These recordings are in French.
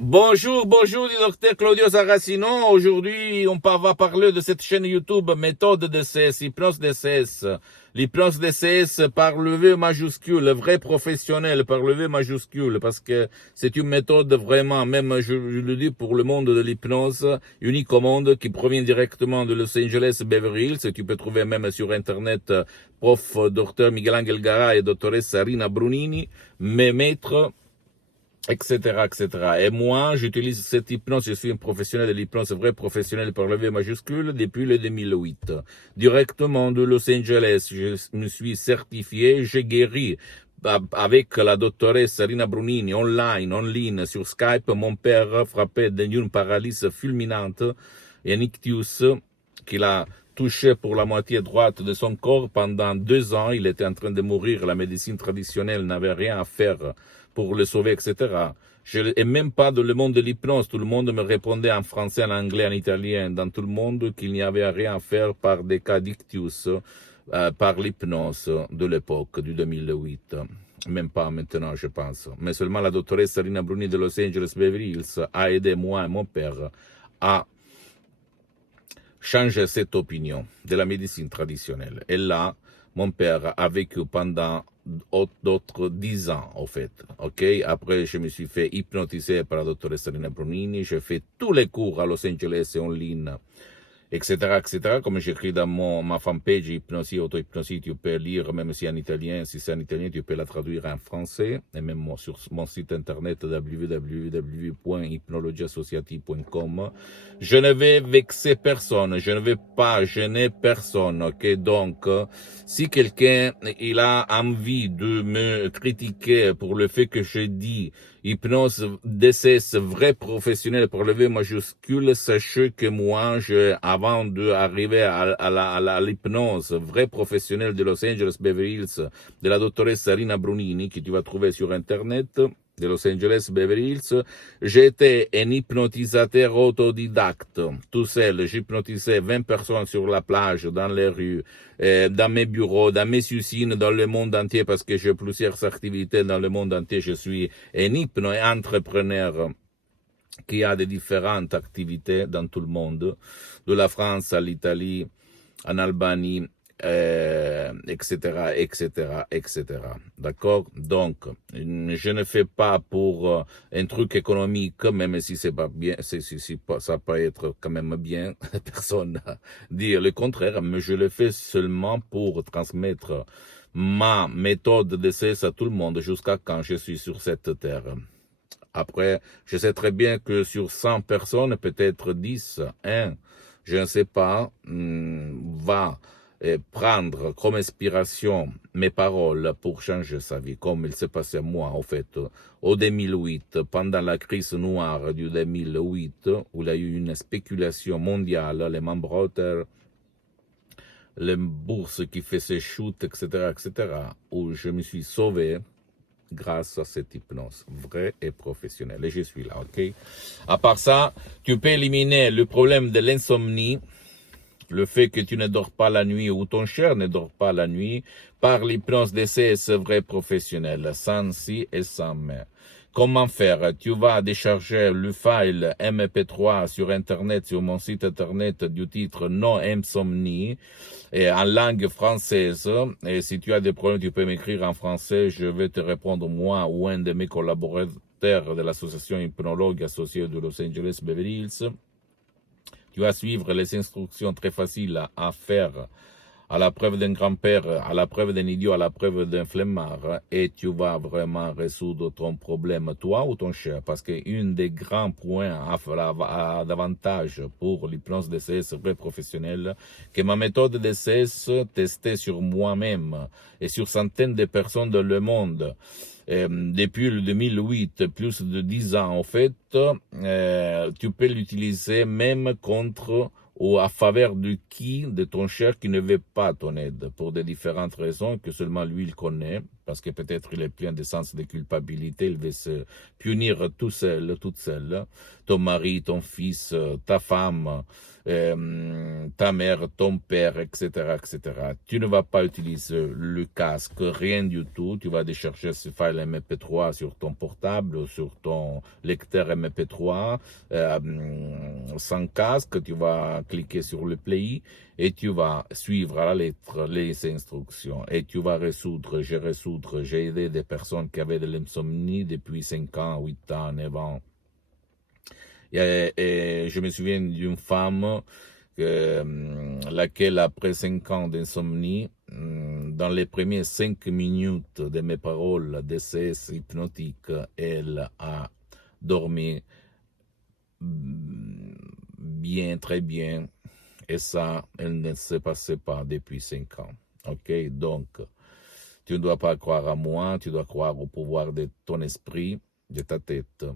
Bonjour, bonjour, du docteur Claudio Saracino. Aujourd'hui, va parler de cette chaîne YouTube méthode DCS, hypnose DCS. L'hypnose DCS par le V majuscule, le vrai professionnel par le V majuscule, parce que c'est une méthode vraiment, même je le dis pour le monde de l'hypnose, unique au monde, qui provient directement de Los Angeles, Beverly Hills. Tu peux trouver même sur Internet prof. Dr. Miguel Angel Gara et doctoresse Rina Brunini, mes maîtres, etc., etc. Et moi, j'utilise cette hypnose, je suis un professionnel de l'hypnose, vrai professionnel par le V majuscule, depuis le 2008. Directement de Los Angeles, je me suis certifié, j'ai guéri avec la doctoresse Rina Brunini, online, en ligne, sur Skype, mon père frappé d'une paralysie fulminante et un ictus qu'il a touché pour la moitié droite de son corps pendant 2 ans. Il était en train de mourir. La médecine traditionnelle n'avait rien à faire pour le sauver, etc. Et même pas dans le monde de l'hypnose. Tout le monde me répondait en français, en anglais, en italien, dans tout le monde, qu'il n'y avait rien à faire par des cas d'ictus, par l'hypnose de l'époque, du 2008. Même pas maintenant, je pense. Mais seulement la doctoresse Rina Bruni de Los Angeles Beverly Hills a aidé moi et mon père à changer cette opinion de la médecine traditionnelle. Et là, mon père a vécu pendant d'autres 10 ans, en fait. Ok. Après, je me suis fait hypnotiser par la doctoresse Rina Brunini. J'ai fait tous les cours à Los Angeles et en ligne, etc., etc. Comme j'écris dans ma fanpage Hypnosie, auto-hypnosie, tu peux lire, même si en italien, si c'est en italien, tu peux la traduire en français, et même sur mon site internet www.hypnologieassociative.com. Je ne vais vexer personne, je ne vais pas gêner personne, ok? Donc, si quelqu'un, il a envie de me critiquer pour le fait que je dis hypnose DCS vrai professionnel pour le V majuscule, sachez que moi, avant d'arriver à l'hypnose vrai professionnel de Los Angeles Beverly Hills, de la doctoresse Rina Brunini, que tu vas trouver sur Internet, de Los Angeles Beverly Hills, j'étais un hypnotisateur autodidacte, tout seul. J'hypnotisais 20 personnes sur la plage, dans les rues, dans mes bureaux, dans mes usines, dans le monde entier, parce que j'ai plusieurs activités dans le monde entier. Je suis un hypno-entrepreneur qui a des différentes activités dans tout le monde, de la France à l'Italie, en Albanie, etc., etc., etc. D'accord? Donc, je ne fais pas pour un truc économique, même si c'est pas bien, ça peut être quand même bien, personne n'a dit le contraire, mais je le fais seulement pour transmettre ma méthode d'essai à tout le monde jusqu'à quand je suis sur cette terre. Après, je sais très bien que sur 100 personnes, peut-être 10, 1, je ne sais pas, va prendre comme inspiration mes paroles pour changer sa vie, comme il s'est passé à moi, en fait, au 2008, pendant la crise noire du 2008, où il y a eu une spéculation mondiale, les Brother, les bourses qui faisaient chute, etc., etc., où je me suis sauvé grâce à cette hypnose vraie et professionnelle. Et je suis là, ok? À part ça, tu peux éliminer le problème de l'insomnie, le fait que tu ne dors pas la nuit ou ton cher ne dort pas la nuit, par l'hypnose d'essai vrai professionnel, sans si et sans mais. Comment faire? Tu vas décharger le file MP3 sur Internet, sur mon site Internet du titre Non Insomnie, et en langue française. Et si tu as des problèmes, tu peux m'écrire en français. Je vais te répondre, moi ou un de mes collaborateurs de l'association hypnologue associée de Los Angeles Beverly Hills. Tu vas suivre les instructions très faciles à faire, à la preuve d'un grand-père, à la preuve d'un idiot, à la preuve d'un flemmard, et tu vas vraiment résoudre ton problème, toi ou ton cher, parce qu'un des grands points d'avantage pour l'hypnose DCS vrai professionnel, que ma méthode DCS testée sur moi-même et sur centaines de personnes dans le monde, depuis le 2008, plus de 10 ans en fait, tu peux l'utiliser même contre ou à faveur de qui, de ton cher qui ne veut pas ton aide, pour des différentes raisons que seulement lui il connaît. parce que peut-être il est plein de sens de culpabilité, il veut se punir tout seul, toute seule, ton mari, ton fils, ta femme, ta mère, ton père, etc., etc. Tu ne vas pas utiliser le casque, rien du tout. Tu vas décharger ce file MP3 sur ton portable ou sur ton lecteur MP3 sans casque. Tu vas cliquer sur le play et tu vas suivre à la lettre les instructions et tu vas résoudre. J'ai aidé des personnes qui avaient de l'insomnie depuis 5 ans, 8 ans, 9 ans. Et je me souviens d'une femme laquelle, après 5 ans d'insomnie, dans les premières 5 minutes de mes paroles d'essai hypnotique, elle a dormi bien, très bien. Et ça, elle ne se passait pas depuis 5 ans. Ok, donc, tu ne dois pas croire à moi, tu dois croire au pouvoir de ton esprit, de ta tête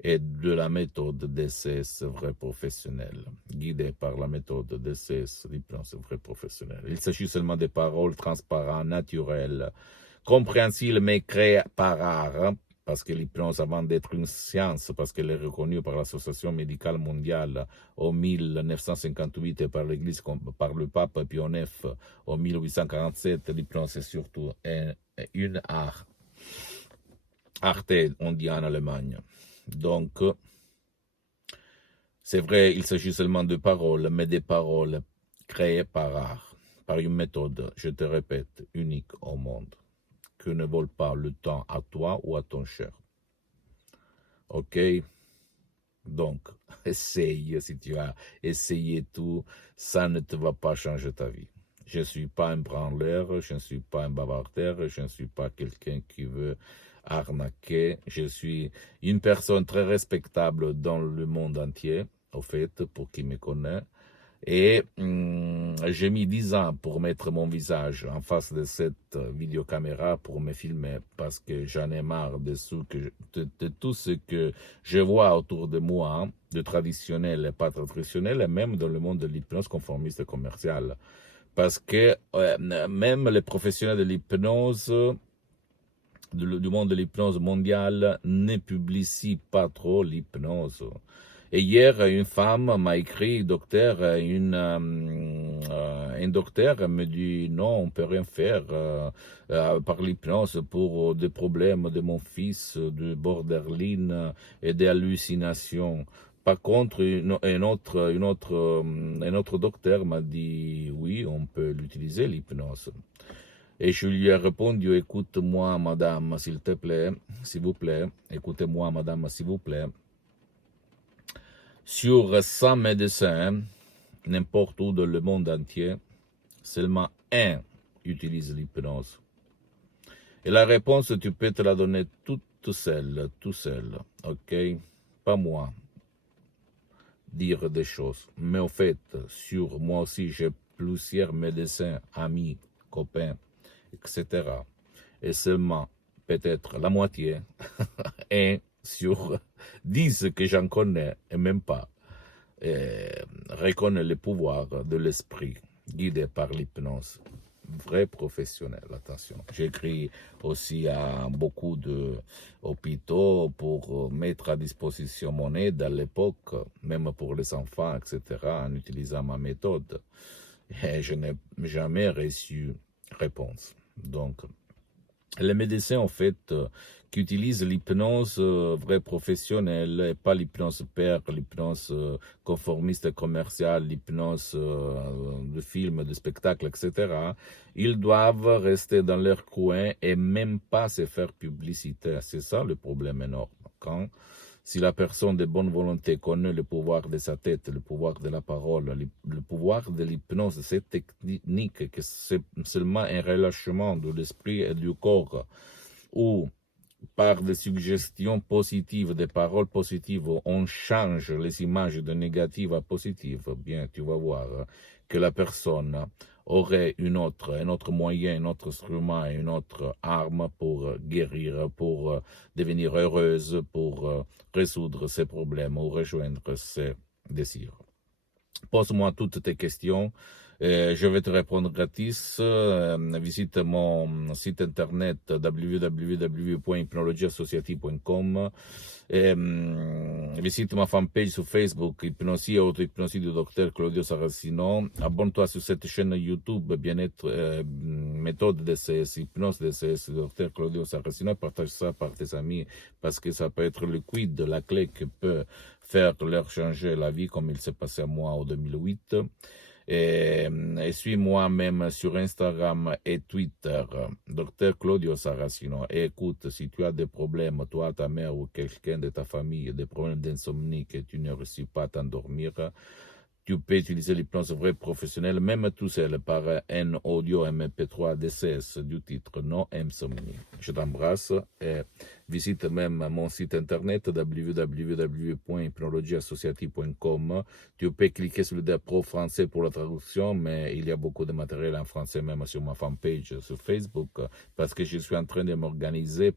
et de la méthode DCS vrai professionnel, guidée par la méthode DCS l'hypnose vrai professionnel. Il s'agit seulement de paroles transparentes, naturelles, compréhensibles mais créées par art, parce que l'hypnose, avant d'être une science, parce qu'elle est reconnue par l'Association médicale mondiale en 1958 et par l'Église, par le pape Pie IX en 1847, l'hypnose est surtout une art. Arte, on dit en Allemagne. Donc, c'est vrai, il s'agit seulement de paroles, mais des paroles créées par art, par une méthode, je te répète, unique au monde, que ne vole pas le temps à toi ou à ton cher. Ok? Donc, essaye, si tu as essayé tout, ça ne te va pas changer ta vie. Je ne suis pas un branleur, je ne suis pas un bavardeur, je ne suis pas quelqu'un qui veut arnaquer. Je suis une personne très respectable dans le monde entier, au fait, pour qui me connaît. Et j'ai mis 10 ans pour mettre mon visage en face de cette vidéocaméra pour me filmer parce que j'en ai marre de tout ce que je vois autour de moi, de traditionnel et pas traditionnel, et même dans le monde de l'hypnose conformiste et commerciale. Parce que même les professionnels de l'hypnose, du monde de l'hypnose mondiale, ne publicient pas trop l'hypnose. Et hier, une femme m'a écrit, docteur, un docteur me dit non, on ne peut rien faire par l'hypnose pour des problèmes de mon fils, de borderline et des hallucinations. Par contre, un autre docteur m'a dit oui, on peut l'utiliser, l'hypnose. Et je lui ai répondu, écoute-moi, madame, s'il te plaît, s'il vous plaît, écoutez-moi, madame, s'il vous plaît. Sur 100 médecins, n'importe où dans le monde entier, seulement un utilise l'hypnose. Et la réponse, tu peux te la donner toute seule, tout seul, ok? Pas moi, dire des choses. Mais au fait, sur moi aussi, j'ai plusieurs médecins, amis, copains, etc. Et seulement, peut-être la moitié, un sur 10 que j'en connais, et même pas, reconnaît le pouvoir de l'esprit guidé par l'hypnose. Vrai professionnel, attention. J'écris aussi à beaucoup d'hôpitaux pour mettre à disposition mon aide à l'époque, même pour les enfants, etc., en utilisant ma méthode. Et je n'ai jamais reçu réponse. Donc, les médecins, en fait, qui utilisent l'hypnose vraie professionnelle, et pas l'hypnose père, l'hypnose conformiste commerciale, l'hypnose de film, de spectacle, etc., ils doivent rester dans leur coin et même pas se faire publicité. C'est ça le problème énorme. Si la personne de bonne volonté connaît le pouvoir de sa tête, le pouvoir de la parole, le pouvoir de l'hypnose, cette technique que c'est seulement un relâchement de l'esprit et du corps, où par des suggestions positives, des paroles positives, on change les images de négatives à positives, bien, tu vas voir que la personne aurait un autre moyen, un autre instrument, une autre arme pour guérir, pour devenir heureuse, pour résoudre ses problèmes ou rejoindre ses désirs. Pose-moi toutes tes questions. Je vais te répondre gratis. Visite mon site internet www.hypnologieassociative.com. Visite ma fanpage sur Facebook, Hypnosie et auto-hypnosie du docteur Claudio Saracino. Abonne-toi sur cette chaîne YouTube, bien-être, méthode de ces hypnoses de ce docteur Claudio Saracino. Partage ça par tes amis parce que ça peut être le quid, la clé qui peut faire leur changer la vie comme il s'est passé à moi en 2008. Et suis-moi même sur Instagram et Twitter, Dr Claudio Saracino. Et écoute, si tu as des problèmes, toi, ta mère ou quelqu'un de ta famille, des problèmes d'insomnie que tu ne réussis pas à t'endormir, tu peux utiliser l'hypnose vraie professionnelle, même tout seul, par un audio MP3 DCS du titre Non Insomnie. Je t'embrasse et visite même mon site internet www.hypnologieassociative.com. Tu peux cliquer sur le D Pro français pour la traduction, mais il y a beaucoup de matériel en français même sur ma fanpage sur Facebook parce que je suis en train de m'organiser